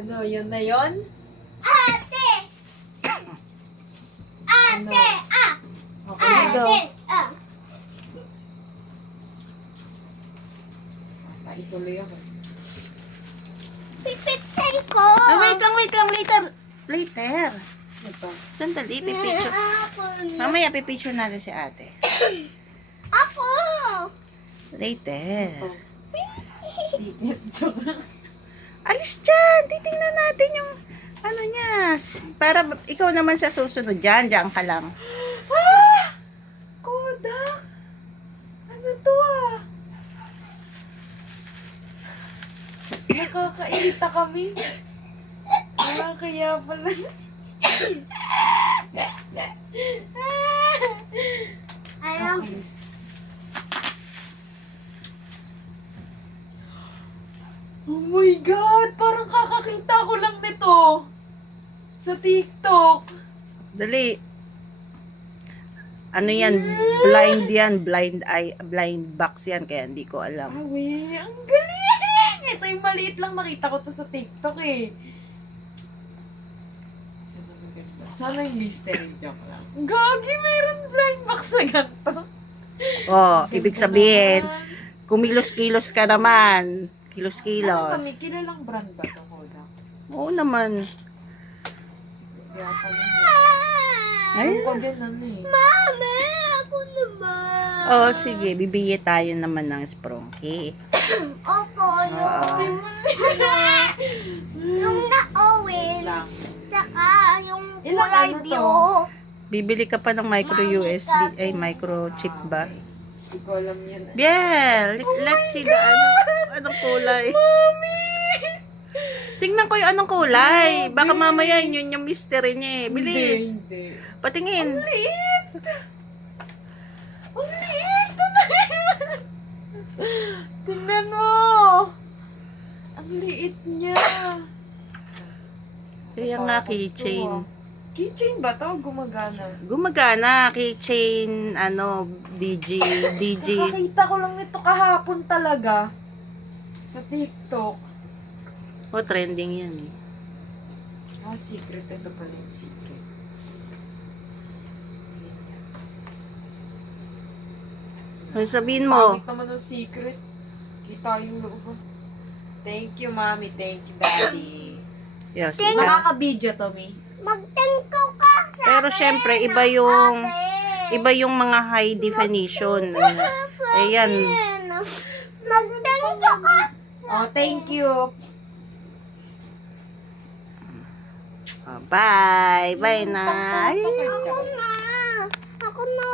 Ano, yun na yun? Ate! Ate! Ah! Okay, go. Ate! Ah! Ituloy ako. Pipichay ko! Ah, wait lang. Later. Ito. Sandali, pipicture. Ako! Mamaya pipicture natin si ate. Ako! Later. Ito. Alis dyan. Titingnan natin yung ano niya. Para ikaw naman sa susunod dyan. Diyan ka lang. Ah! Kodak! Ano to ah? Nakakairita kami. Kaya pala. Ayaw. Oh my God! Parang kakakita ko lang nito. Sa TikTok. Dali. Ano yan? Blind yan. Blind eye. Blind box yan. Kaya hindi ko alam. Awi, ang galing! Ito yung maliit lang nakita ko to sa TikTok eh. Sana yung mystery joke lang. Gagi, mayroon blind box na ganito. Oh, ibig sabihin, kumilos-kilos ka naman. Ano Kilos-kilos. kami? Kilalang brand ba to, Kodak? Oo naman. Kaya pala. Ay. Ayun ko din ano eh. Mami! Ako naman! Oo, sige. Bibigyan tayo naman ng sprongki. Opo, Oo. yung Lang. na-orange, tsaka yung Ilang kulay ano to? blue. Bibili ka pa ng micro USB, ay microchip ba? Hindi ko alam yan. Biel, let's see the anong kulay. Mami! Tingnan ko yung anong kulay. Baka mamaya yun yung mystery niya eh. Bilis. Hindi. Patingin. Ang liit! Ang liit! Tingnan mo! Ang liit niya. Kaya nga keychain. Keychain ba to? Gumagana. Gumagana, keychain, DJ. Nakakita ko lang nito kahapon talaga. Sa TikTok. Oh, trending yan eh. Ah, secret. Ito pala yung secret. Ano sabihin mo? Pangit naman yung secret. Kita yung loob. Thank you, Mami. Thank you, Daddy. Yes, Nakaka-video to, Mi. Mag-thank you ka sa Pero akin, syempre, iba ate. yung mga high definition. Ayan. Mag-thank you ka. Oh, thank you. Oh, bye. Bye na. Ay. Ako na. Ako na.